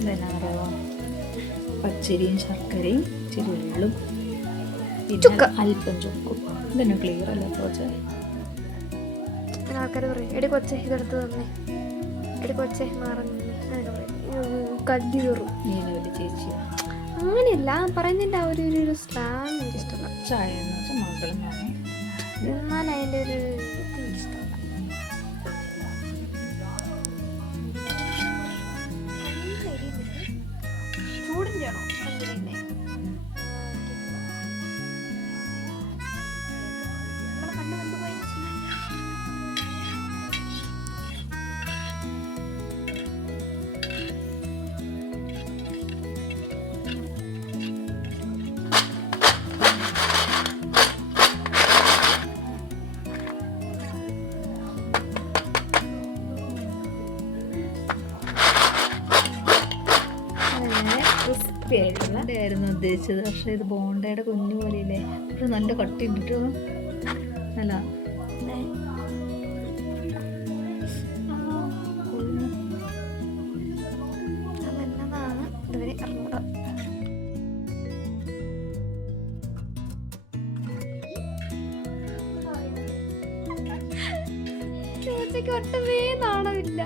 ഇതെന്നാ പറയുക, പച്ചരിയും ശർക്കരയും ഇച്ചിരി ഉള്ളും പിന്നെ അല്പം ചുക്കും. ഇതന്നെ ക്ലിയർ അല്ല തോച്ച. ആൾക്കാർ പറയും എടി കൊച്ചെ ഇതെടുത്ത് തന്നെ, എടി കൊച്ചെ മാറുന്നു കല്ലി കയറും. നീന വലിയ ചേച്ചി അങ്ങനെയല്ല പറയുന്നതിൻ്റെ ആ ഒരു സ്ലാങ് എനിക്ക് ഇഷ്ടമല്ല. ചായ എന്ന് വെച്ചാൽ മകളെന്നാണ്. എന്നാൽ അതിൻ്റെ ഒരു ഇത് ഇഷ്ടമല്ല. ചൂടിൻ്റെ ആണോ കല്ലിനെ നമ്മളെ കണ്ണ് കണ്ടു പോയി. ക്രിസ്പി ആയിട്ടുള്ള ആയിരുന്നു ഉദ്ദേശിച്ചത്. പക്ഷേ ഇത് ബോണ്ടയുടെ കുഞ്ഞു പോലെയില്ലേ, പക്ഷെ നല്ല കട്ടി ഇട്ടിട്ട് അല്ല അതെന്നതാണ് ഇതുവരെ അറിഞ്ഞൂടാ. ചേച്ചിക്ക് ഒട്ടുമേ നാണമില്ല.